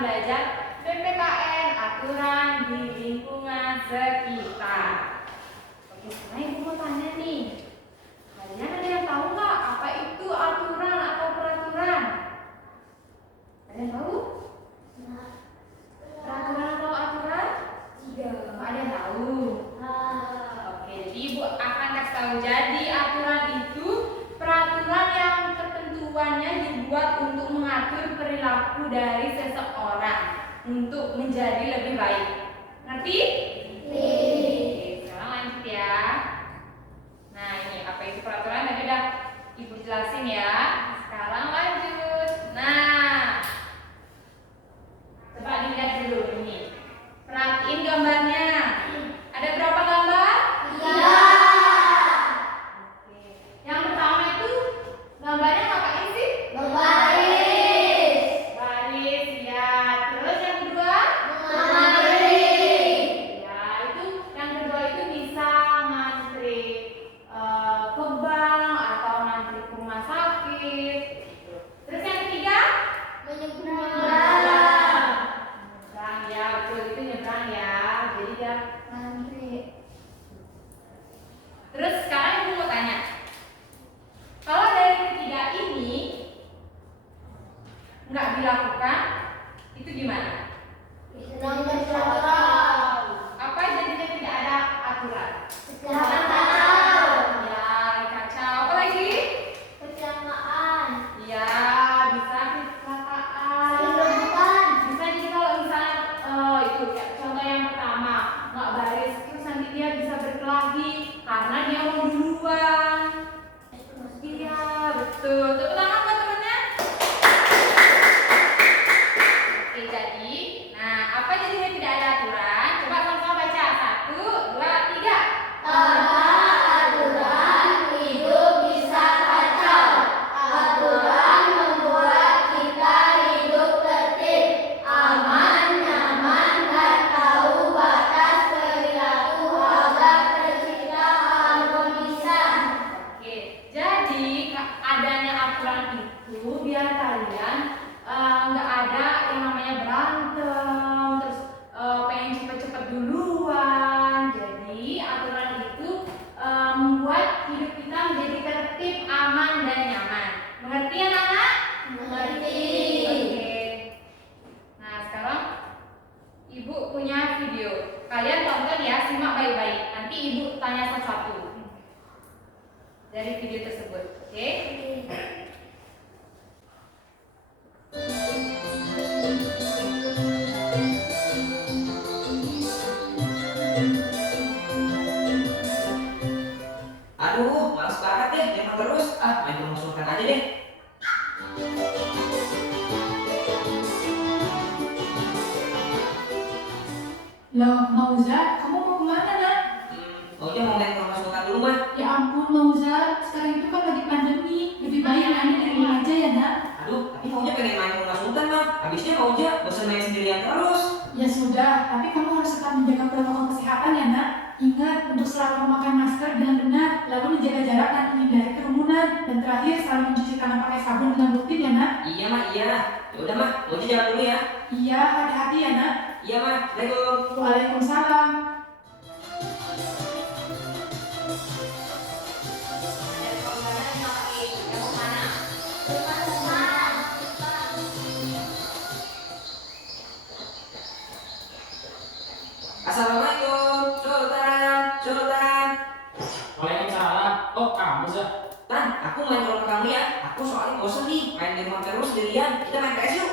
belajar PPKN, aturan di lingkungan sekitar. Oke, sekarang ibu mau tanya nih, kalian ada yang tahu nggak apa itu aturan atau peraturan? Ada yang tahu? Peraturan atau aturan? Tidak. Ada yang tahu? Oke, jadi ibu akan kasih tahu. Jadi aturan itu peraturan yang ketentuannya dibuat untuk mengatur perilaku dari seseorang untuk menjadi lebih baik. Ngerti? Oke, sekarang lanjut ya. Nah, ini apa itu peraturan? Tadi udah ibu jelasin ya. Sekarang lanjut. Nah, coba dilihat dulu ini. Perhatiin gambarnya. Ada berapa gambar? Iya. Oke. Yang pertama itu gambarnya ngapain sih? Berbaris. Baris, ya. Terus yang kedua? Mengantri. Ya, itu yang kedua itu bisa ngantri ke bank atau ngantri ke rumah sakit. Terus yang ketiga? Menyeberang. Nyebrang, ya betul, itu nyebrang ya. Jadi dia ngantri. Terus sekarang ibu mau tanya, kalau dari ketiga ini nggak dilakukan, itu gimana? Sedang bercakap. Apa jadinya tidak ada aturan? Kecelakaan. Ya, kacau. Apa lagi? Kecelakaan. Ya, bisa kecelakaan. Kecelakaan. Bisa jadi kalau misalnya itu kayak contoh yang pertama nggak baris, terus nanti dia bisa berkelahi karena dia mau duluan. Iya, betul. Tepuk tangan buat temennya. Oke, jadi, nah apa jadinya tidak ada aturan? Coba sama-sama baca. 1, 2, 3. Tanpa aturan hidup bisa kacau. Aturan membuat kita hidup tertib, aman, nyaman, dan tahu batas perilaku agar tercipta keharmonisan. Oke, jadi adanya aturan itu biar kalian nggak ada yang namanya berantem, terus pengen cepet-cepet duluan. Jadi aturan itu membuat hidup kita menjadi tertib, aman, dan nyaman. Mengerti anak-anak? Mengerti. Oke. Nah sekarang ibu punya video. Kalian tonton ya, simak baik-baik. Nanti ibu tanya satu-satu dari video tersebut. Oke? Aduh, males banget deh, jangan terus. Main rumah sultan aja deh. Loh, Mauza, kamu mau kemana, nak? Maunya mau main rumah sultan dulu, mah. Ya ampun, Mauza, sekarang itu kan lagi pandemi. Lebih baik Anda di rumah aja ya, nak? Aduh, tapi Maunya pengen main rumah sultan, mah. Habisnya Maunya bosan main sendirian terus. Ya sudah, tapi kamu harus tetap menjaga protokol kesehatan ya, nak. Ingat untuk selalu memakai masker dengan benar, lalu menjaga jarak dan menghindari kerumunan. Dan terakhir, selalu mencuci tangan pakai sabun dengan rutin ya, nak. Iya, mah, iya. Ya udah, mah. Maunya jalan dulu ya. Iya, hati-hati ya, nak. Iya, mah. Assalamualaikum. Waalaikumsalam. Assalamualaikum, Sultan, Sultan. Waalaikumsalam. Oh, kamu Zah? Tan, aku main ke rumah kamu ya. Aku soalnya bosan nih, main di rumah terus sendirian. Kita main PS yuk.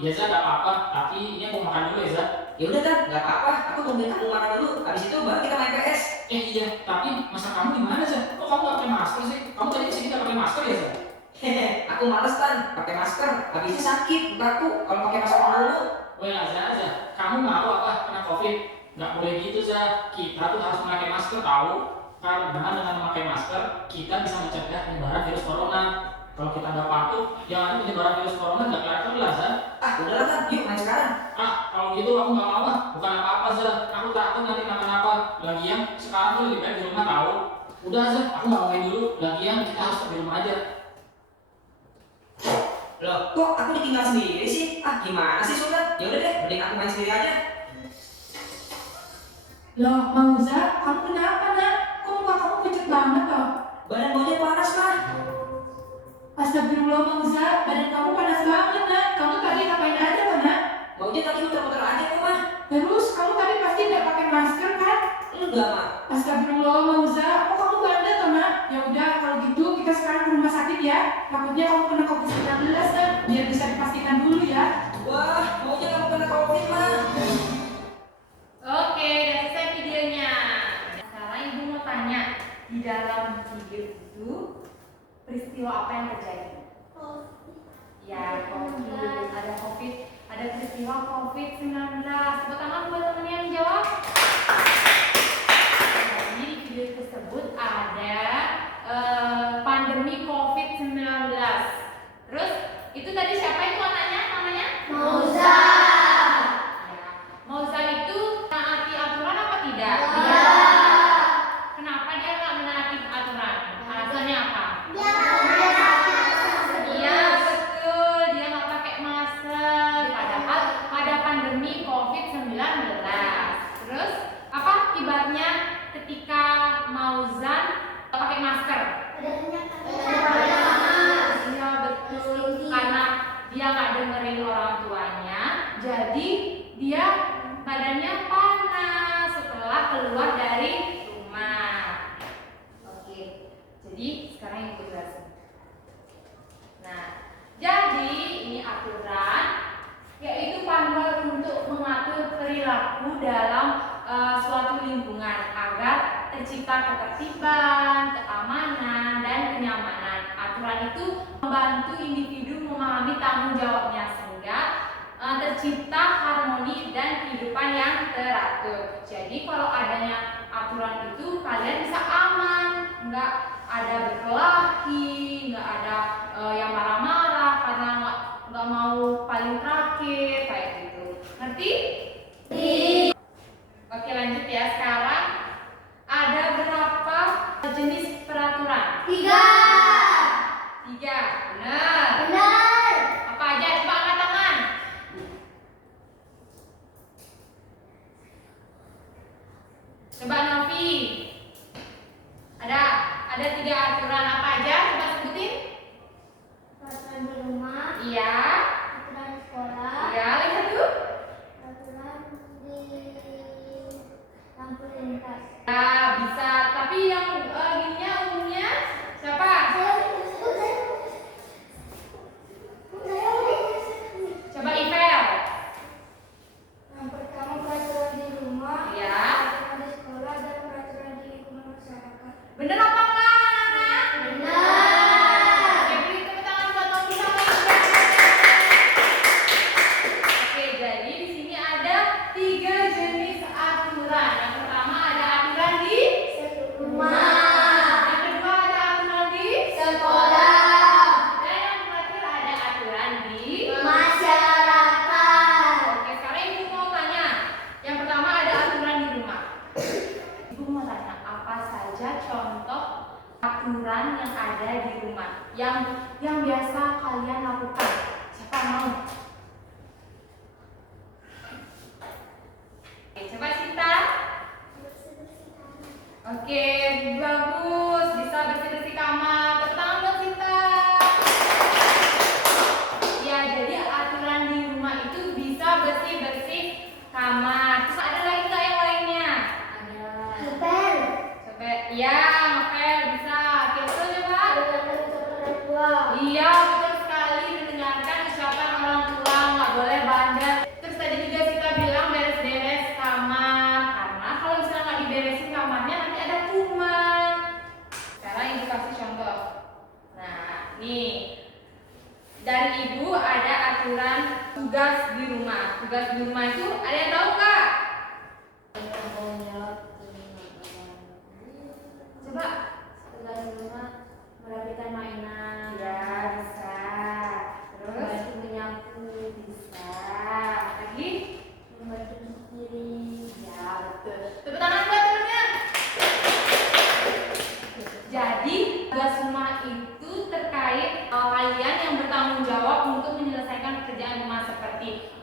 Iya Zah, gak apa-apa. Tapi ini aku makan dulu ya Zah. Ya udah Tan, nggak apa-apa. Aku tungguin kamu makan dulu. Habis itu baru kita main PS. Iya, tapi masak kamu gimana Zah? Kok kamu gak pakai masker sih? Kamu tadi kesini gak pakai masker ya Zah? Hehe, aku males Tan, pakai masker. Habisnya sakit, aku kalau pakai masker dulu. Weh Zah, kamu mau apa kena COVID? Gak boleh gitu Zah. Kita tuh harus memakai masker tahu. Karena dengan memakai masker, kita bisa mencegah penyebaran virus corona. Kalau kita nggak patuh, yang ada penyebaran virus corona nggak kelihatan lah Zah. Udahlah Tan, yuk main sekarang. Kalau gitu aku nggak mau bukan apa-apa Zah. Aku takut nanti kenapa-napa. Lagian sekarang tuh lebih baik di rumah tahu. Udah Zah, aku nggak mau main dulu. Lagian kita harus di rumah aja. Loh, kok aku ditinggal sendiri sih? Ah, gimana sih Sultan? Ya udah deh, mending aku main sendiri aja. Loh, Mauza, kamu kenapa nak? Kok muka kamu pucat banget toh? Badan Maunya panas mah. Astagfirullah Mauza, badan kamu panas banget nak. Kamu tadi ngapain aja toh nak? Maunya tadi muter-muter aja kok mah. Terus kamu tadi pasti nggak pakai masker kan? Enggak mah. Astagfirullah Mauza, kok kamu bandel toh nak? Ya udah kalau gitu kita sekarang ke rumah sakit ya. Takutnya kamu kena COVID-19 nak. Biar bisa dipastikan dulu ya. Wah, Maunya kamu kena COVID mah. Oke, udah selesai videonya. Sekarang ibu mau tanya, di dalam video itu peristiwa apa yang terjadi? Ya, COVID, ada COVID, ada peristiwa COVID-19. Tepuk tangan buat teman yang jawab. Jadi di video tersebut ada pandemi COVID-19. Terus itu tadi siapa itu anaknya? Namanya? Mauza. Ya, Mauza itu menaati aturan apa tidak? Iya. Kenapa dia nggak menaati aturan? Alasannya apa? Dia Iya betul, dia nggak pakai masker. Padahal ada pandemi COVID-19. Terus apa akibatnya ketika Mauzan nggak pakai masker? Iya betul, karena dia nggak dengerin orang tuanya, jadi dia badannya panas setelah keluar dari rumah. Oke, jadi sekarang ibu jelasin. Nah, jadi ini aturan, yaitu panduan untuk mengatur perilaku dalam suatu lingkungan agar tercipta ketertiban, keamanan, dan kenyamanan. Aturan itu membantu individu memahami tanggung jawabnya sehingga tercipta harmoni dan kehidupan yang teratur. Jadi kalau adanya aturan itu kalian bisa aman, nggak ada berkelahi, nggak ada yang marah-marah karena nggak mau paling terakhir kayak gitu. Ngerti? Oke lanjut ya, sekarang ada berapa jenis peraturan? 3, benar. Apa aja? Coba angkat tangan. Coba Novi. Ada 3 aturan apa aja? Coba sebutin. Peraturan di rumah, Iya. peraturan di sekolah, Iya, lagi satu. peraturan di lampu lintas. Ya, bisa. Tapi yang gininya umumnya siapa? Coba Ivel. Yang pertama peraturan di rumah, Iya. peraturan di sekolah, dan peraturan di lingkungan masyarakat. Bener apa enggak, anak-anak? Benar. Oke, beri tepuk tangan buat Novi sama Ivel. Oke, jadi di sini ada 3 jenis aturan. Yang pertama ada aturan di Rumah, yang kedua ada aturan di sekolah, dan yang terakhir ada aturan di masyarakat. Oke, sekarang ibu mau tanya. Yang pertama ada aturan di rumah. Ibu mau tanya apa saja contoh aturan yang ada di rumah yang biasa kalian lakukan. Siapa mau? Oke, coba Sinta. Oke, bagus. Bisa bersih-bersih kamar. Tepuk tangan buat Sinta. Ya, jadi aturan di rumah itu bisa bersih-bersih kamar. Terus ada lagi nggak yang lainnya? Ada. Ngepel, Coba, ya, ngepel bisa. Oke, betul coba. mendengarkan ucapan orang tua. Iya, betul sekali. Mendengarkan ucapan orang tua, nggak boleh bandel. Terus tadi juga kita bilang beres-beres kamar. Karena kalau misalnya nggak diberesin kamarnya, nanti ada kuman. Sekarang ibu kasih contoh. Nah, nih. Dari ibu ada aturan tugas di rumah. Tugas di rumah itu ada yang tahu nggak? Coba. Tugas di rumah, merapikan mainan. Ya, bisa. Terus Membantu menyapu, bisa. Lagi? membantu sendiri. Ya, betul. Tepuk tangan buat temennya. Jadi, tugas rumah itu terkait kalian yang bertanggung jawab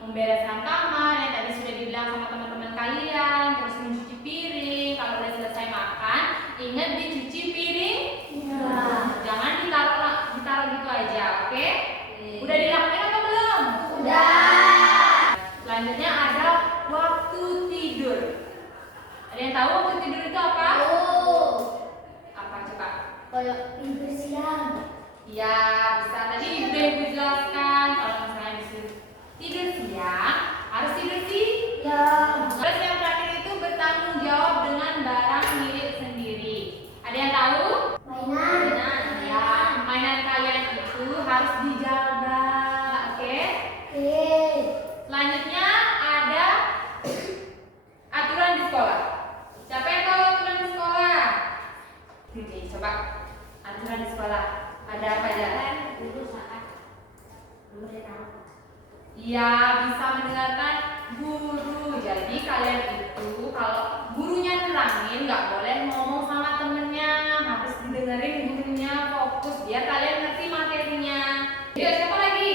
membereskan kamar yang tadi sudah dibilang sama teman-teman kalian, terus mencuci piring. Kalau udah selesai makan, ingat dicuci piring. Jangan ditaruh gitu aja, oke? Udah dilakukan atau belum? Udah. Selanjutnya ada waktu tidur. Ada yang tahu waktu tidur itu apa? Apa coba? Kalau tidur siang. Ya, bisa tadi udah ibu jelaskan. Kalau misalnya disuruh tidur siang, harus tidur siang. Terus yang terakhir itu bertanggung jawab dengan barang milik sendiri. Ada yang tahu? Mainan. Ya, mainan kalian itu harus dijaga, oke? Selanjutnya ada aturan di sekolah. Siapa yang tahu aturan di sekolah? Oke, coba aturan di sekolah. Ada apa aja? Iya, bisa mendengarkan guru. Jadi kalian itu kalau gurunya nerangin nggak boleh ngomong sama temennya, harus didengerin gurunya, fokus biar kalian ngerti materinya. Yuk, siapa lagi?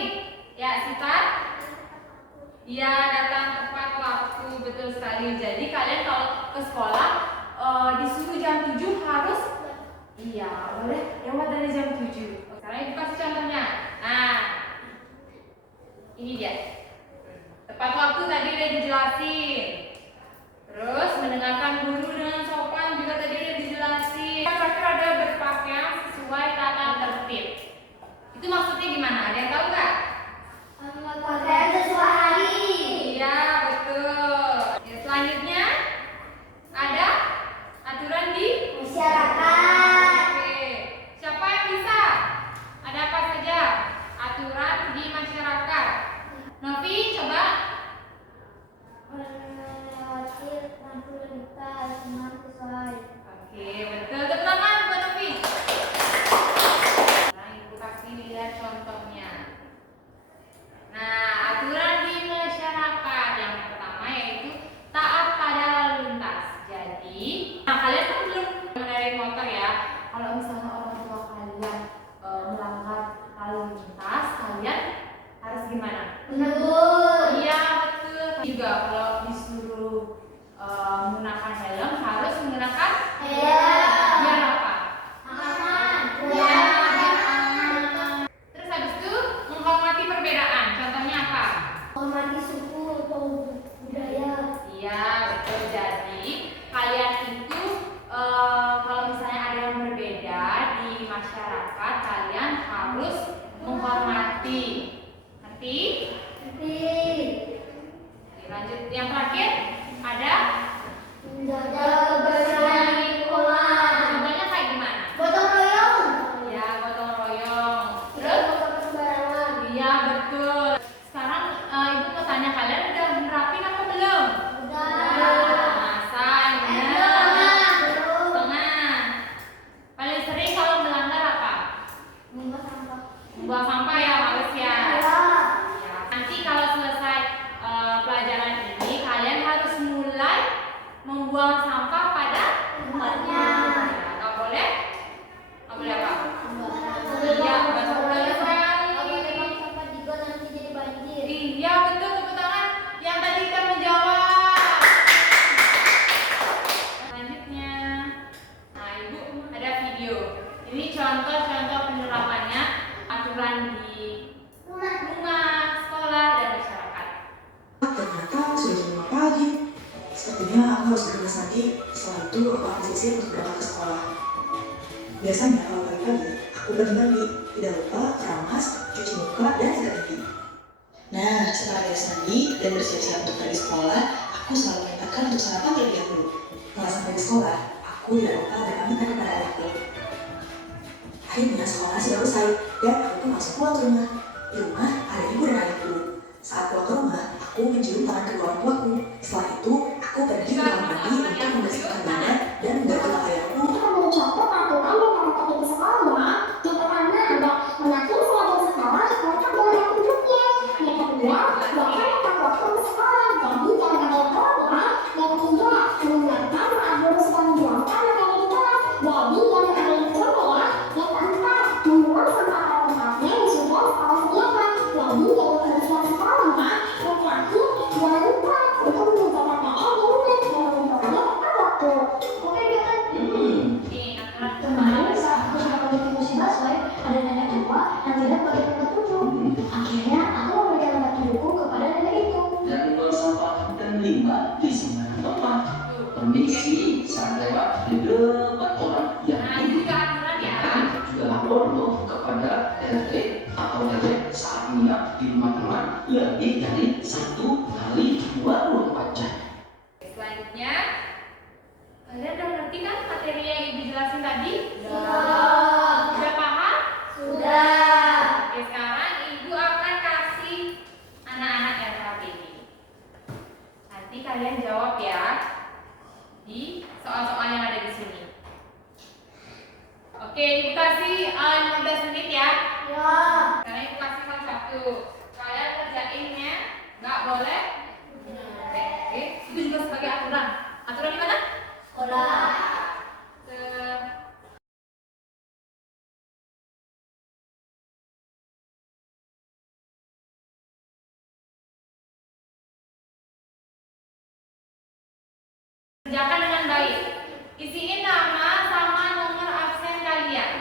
Ya, Sifat. Iya, datang tepat waktu, betul sekali. Jadi kalian kalau ke sekolah disuruh jam 7 harus boleh lewat dari jam 7. Sekarang ibu kasih contohnya. Nah, ini dia. Tepat waktu tadi udah dijelasin. Terus mendengarkan guru dengan sopan juga tadi udah dijelasin. Terakhir ada berpakaian sesuai tata tertib. Itu maksudnya gimana? Ada yang tahu nggak? Pakaian sesuai hari. Iya, betul. Ya, selanjutnya ada aturan di Masyarakat. Oke. Siapa yang bisa? Ada apa saja? Aturan di masyarakat. Novi, coba. Melewati lampu lintas dengan sesuai. Oke, betul. Tepuk tangan buat Novi. Nah, ibu kasih lihat contohnya. Nah, aturan di masyarakat yang pertama yaitu taat pada lalu lintas. Jadi, kalian kan belum mengendarai motor ya. Kalau misalnya orang tua kalian melanggar lalu lintas, kalian harus gimana? Menegur. Iya, betul. Juga kalau disuruh menggunakan helm harus menggunakan Helm. biar apa? Aman. Ya, biar aman. Terus habis itu menghormati perbedaan. Contohnya apa? Hormati suku atau budaya. Iya, betul. Jadi kalian itu kalau misalnya ada yang berbeda di masyarakat, kalian harus menghormati. Ngerti? Oke, lanjut. Yang terakhir ada Menjaga kebersihan lingkungan. contohnya kayak gimana? Gotong royong. Ya, gotong royong. Terus Terus? buang sembarangan. Iya, betul. Sekarang ibu mau tanya kalian udah nerapin apa belum? Udah. Masa yang benar. Belum. Setengah. Paling sering kalau melanggar apa? Membuang sampah. Membuang sampah ya, males ya. Ya. Ya, nanti kalau selesai pelajaran ini kalian harus mulai membuang sampah pada Tempatnya. Ya, nggak boleh? Nggak boleh apa? Iya, Iya, betul sekali. sampah di got nanti jadi banjir. Iya, betul. Tepuk tangan yang tadi kita menjawab. Selanjutnya, nah ibu ada video. Ini contoh-contoh penerapannya aturan di rumah, sekolah, dan masyarakat. Ternyata sudah jam 5 pagi. Sepertinya aku harus bergegas lagi. Setelah itu aku akan siap untuk berangkat ke sekolah. Biasanya kalau pagi-pagi aku bermandi, tidak lupa keramas, cuci muka, dan sikat gigi. Nah, setelah beres mandi dan bersiap-siap untuk pergi sekolah, aku selalu menyempatkan untuk sarapan terlebih dahulu. Setelah sampai di sekolah, aku tidak lupa berpamitan kepada ayahku. Akhirnya sekolah sudah selesai dan aku pun langsung pulang ke rumah. Di rumah ada ibu dan ayahku. Saat pulang ke rumah, aku mencium tangan kedua orang tuaku. Setelah itu, aku pergi ke kamar mandi untuk membersihkan badan dan mengganti pakaianku. Kita memiliki aturan dan tata tertib di sekolah ya. Yang pertama ada mengakhiri seragam sekolah lengkap dengan hak hidupnya. Yang kedua, biarkan tepat waktu ke sekolah. Jadi jangan ada yang telat ya. Yang ketiga, mendengarkan saat guru sedang menjelaskan materi di kelas. Jadi jangan ada yang terlupa ya. Yang keempat, membuang sampah pada tempatnya dan sudah sekolah sediakan. Jadi jaga kebersihan sekolah ya. Yang terakhir, ketujuh. Akhirnya aku memberikan 4 buku kepada nenek itu. Dan membuang sampah dan limbah di sembarang tempat. Permisi, saya lewat di depan orang yang Nah, itu juga aturan ya. juga lapor loh kepada RT atau RW saat nginap di rumah teman lebih dari 1 kali 24 jam. Selanjutnya, kalian udah ngerti kan materi yang ibu jelasin tadi? Sudah. Udah paham? Sudah. Oke, sekarang ibu akan kasih anak-anak yang saat ini. Nanti kalian jawab ya di soal-soal yang ada di sini. Oke, ibu kasih 15 menit ya. Ya. Sekarang ibu kasih satu-satu. Kalian kerjainnya nggak boleh. Oke, itu juga sebagai aturan. Aturan di mana? Sekolah. Kerjakan dengan baik. Isiin nama sama nomor absen kalian.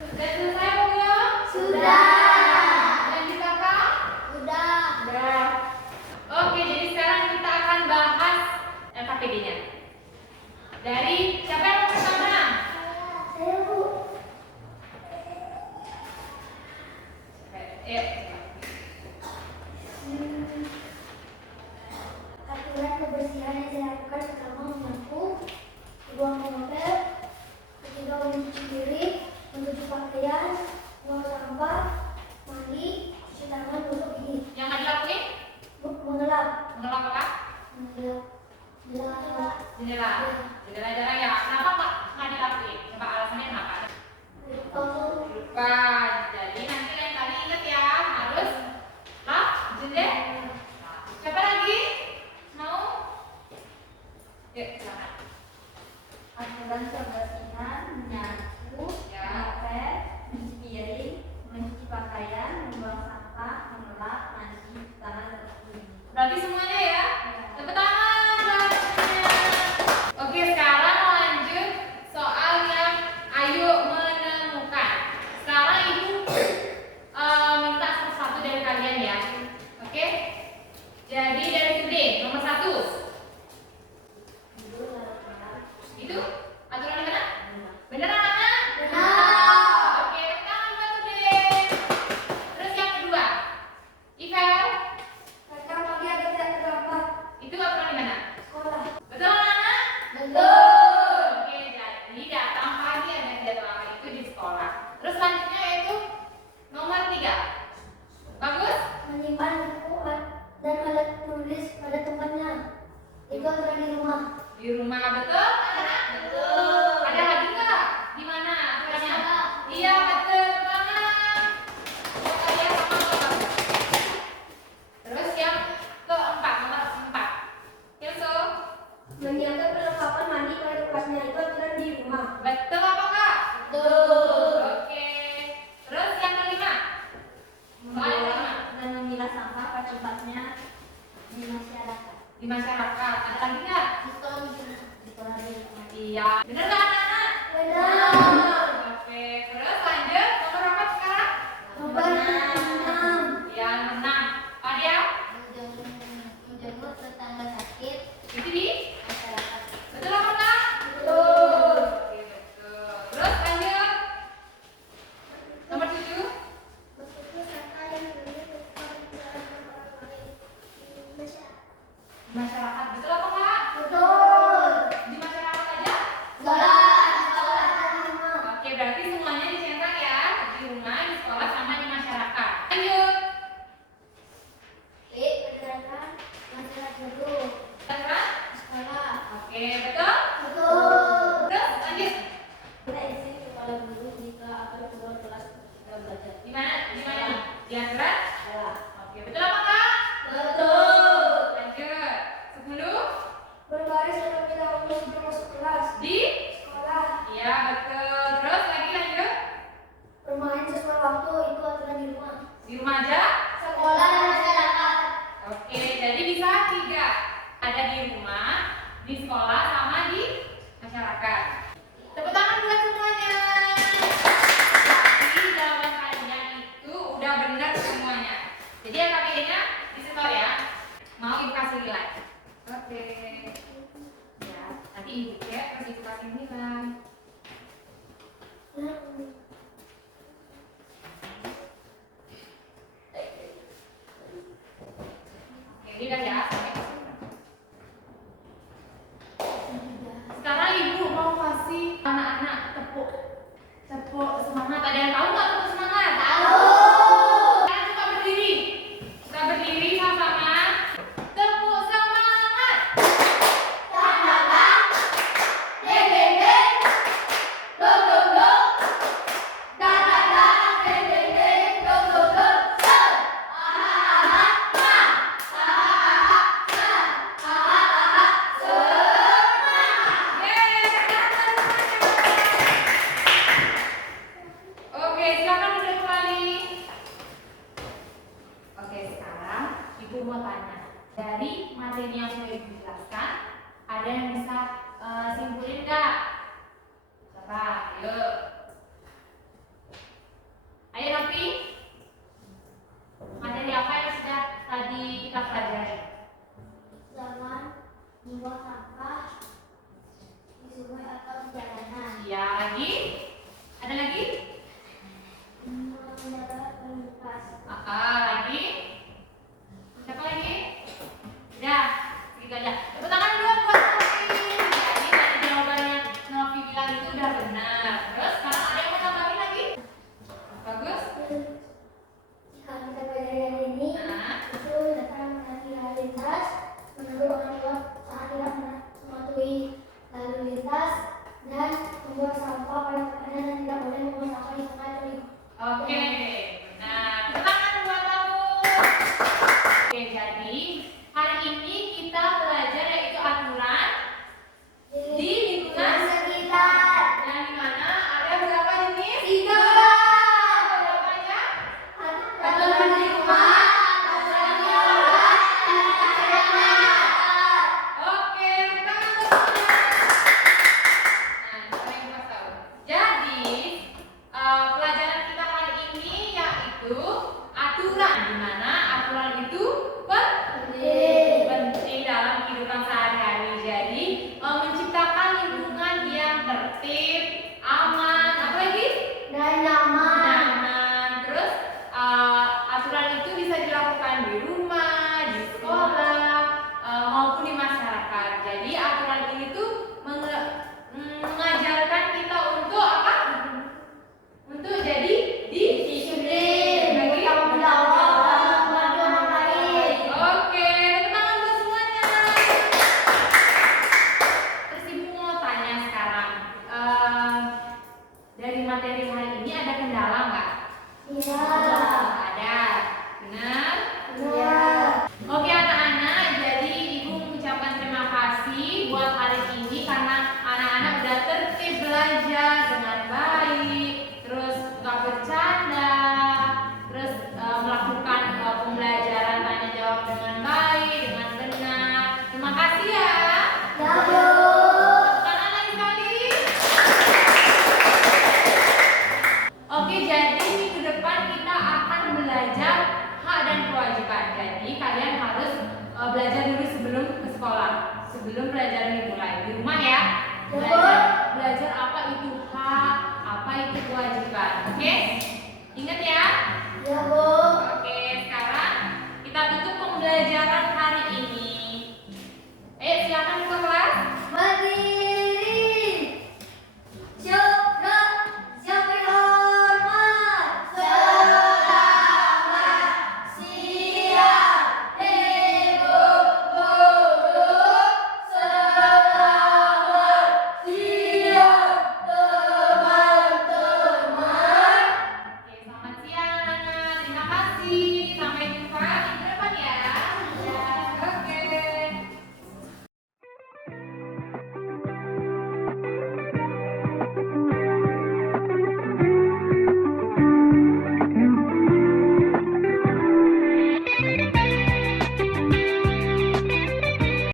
Sudah selesai belum ya? Sudah. Lanjut kakak? Sudah. Sudah. Oke, jadi sekarang kita akan bahas KPD-nya. Dari siapa yang pertama? Saya Bu. Aturan kebersihan yang saya lakukan pertama menyapu, buang mobil, ketiga mencuci piring, mencuci pakaian, buang sampah, mandi, cuci tangan, gosok gigi, Yang nggak dilakuin? mengelap, Mengelap apa? mengelap, mengelap, Jendela. Jendela jarang ya. Kenapa nggak dilakuin? Coba alasannya kenapa? Lupa. Jadi nanti lain kali ingat ya, harus lap jendela. Siapa lagi? Mau? Yuk, silakan. Aturan kebersihan menyapu, Ya. ngepel, mencuci piring, mencuci pakaian, membuang sampah, mengelap, mandi, cuci tangan, dan gigi. Berarti semuanya ya? Tepuk tangan buat semuanya. Oke, sekarang lanjut soal yang ayo menemukan. Sekarang ibu minta satu-satu dari kalian ya. Oke? Jadi dari Bude, nomor 1. Itu aturan di mana? Benar anak-anak? Benar. Oke, tepuk tangan buat Bude. Terus yang kedua, Ivel, mereka pagi ada tidak terdapat itu aturan di mana? sekolah. Betul anak-anak? Betul. Oke, jadi datang pagi ada jadwal itu di sekolah. Terus selanjutnya yaitu nomor 3. Bagus? Menyimpan buku dan alat tulis pada tempatnya. Itu aturan di rumah. Di rumah betul anak-anak? Betul. Ada lagi nggak? Di mana aturannya? Iya betul banget. Kalian sama-sama. Terus yang keempat, nomor 4. Hilso, Menyiapkan perlengkapan mandi pada tempatnya. Itu aturan di rumah. betul apa enggak? Betul. Oke. Terus yang kelima. Soal yang kelima. Dan memilah sampah pada tempatnya di masyarakat. Di masyarakat ada lagi nggak? Di sekolah di rumah. Iya. Bener nggak anak-anak? Benar. Oke. Terus lanjut nomor berapa sekarang? Nomor 6. Yang 6. Ada? Menjenguk tetangga sakit Itu di? masyarakat. Betul apa enggak? Betul. Oke, betul. Terus lanjut. Nomor 7. Di masyarakat. Betul apa enggak? Betul. Di masyarakat aja? Sekolah. Oke, berarti semuanya dicetak ya. Di rumah, di sekolah, sama di masyarakat. Lanjut. Berdasarkan masyarakat dulu. Terus? Sekolah. Oke, betul? Betul. Terus lanjut. Kita izin kepada guru jika akan keluar kelas kita belajar. Di mana? Di mana? Di antara? Sekolah. Oke, betul apa enggak? Betul. Lanjut. 10. Berbaris terlebih dahulu sebelum masuk kelas. Di? Sekolah. Iya, betul. Terus lagi lanjut. Bermain sesuai waktu. Itu aturan di rumah. Di rumah aja? Sekolah dan masyarakat. Oke, jadi bisa 3. Ada di rumah, di sekolah, sama di masyarakat. Tepuk tangan buat semuanya. Jadi jawaban kalian itu udah benar semuanya. Jadi yang KPI-nya disetor ya. Mau ibu kasih nilai? Oke. Ya, nanti ibu cek terus ibu kasih nilai. Oke, ini udah ya. Sekarang ibu mau kasih anak-anak tepuk semangat. Ada yang tahu nggak tepuk semangat? Tahu. Kalian coba berdiri. Kita berdiri sama-sama. Tepuk semangat. Semangat. Deng deng deng. Dong dong dong. Dan dan dan. Deng deng deng. Dong dong dong. Sen. Ah ah ah. Ah ah ah. Ah ah ah. Semangat. Oke, silakan duduk kembali. Oke, sekarang ibu mau tanya. Dari materi yang sudah ibu jelaskan, ada yang bisa simpulin nggak? Siapa? Ayo. Ayo Novi. Materi apa yang sudah tadi kita pelajari? Jangan membuang sampah di sungai atau di jalanan. Ya, lagi? Ada lagi? Menjaga lintas. Lagi? Siapa lagi? Udah, segitu aja. Tepuk tangan dulu buat Novi. Jadi tadi jawabannya Novi bilang itu udah benar. Terus sekarang ada yang mau tambahin lagi? Bagus? Jika kita belajar hari ini, Nah, itu datang menghati lalu lintas, menegur orang tua saat tidak mematuhi lalu lintas, dan membuang sampah pada tempatnya dan tidak boleh membuang sampah di sungai atau di oke. Nah, tepuk tangan buat kamu. Oke, jadi hari ini kita belajar yaitu aturan di lingkungan sekitar. yang dimana ada berapa jenis? 3. Berapa aja? Aturan di rumah, aturan di luar, dan aturan di masyarakat. Oke, tangan semuanya. Nah, saya mau tahu. Jadi, pelajaran kita hari ini yaitu aturan, di mana aturan itu penting dalam kehidupan sehari-hari. Jadi, menciptakan lingkungan yang tertib, aman, apa lagi? Dan nyaman. Nyaman. Terus aturan itu bisa dilakukan di rumah, di sekolah, maupun di masyarakat. Jadi aturan ini tuh mengajarkan kita untuk apa? Untuk jadi disiplin, bagi Bertanggung jawab dalam membantu orang lain. Oke, tepuk tangan buat semuanya. Terus ibu mau tanya sekarang, dari materi hari ini ada kendala nggak? Iya. Ada, benar? Benar. Oke anak-anak, jadi ibu mengucapkan terima kasih buat hari ini karena anak-anak udah tertib belajar dengan baik, terus nggak bercanda, terus melakukan pembelajaran tanya jawab dengan baik, dengan benar. Terima kasih ya. Ya, Bu. Tepuk tangan lagi sekali. Oke, jadi minggu depan kita akan belajar hak dan kewajiban. Jadi kalian harus belajar dulu sebelum ke sekolah, sebelum pelajaran dimulai di rumah ya. Belajar apa itu hak, apa itu kewajiban. Oke? Ingat ya. Ya, Bu. Oke, sekarang kita tutup pembelajaran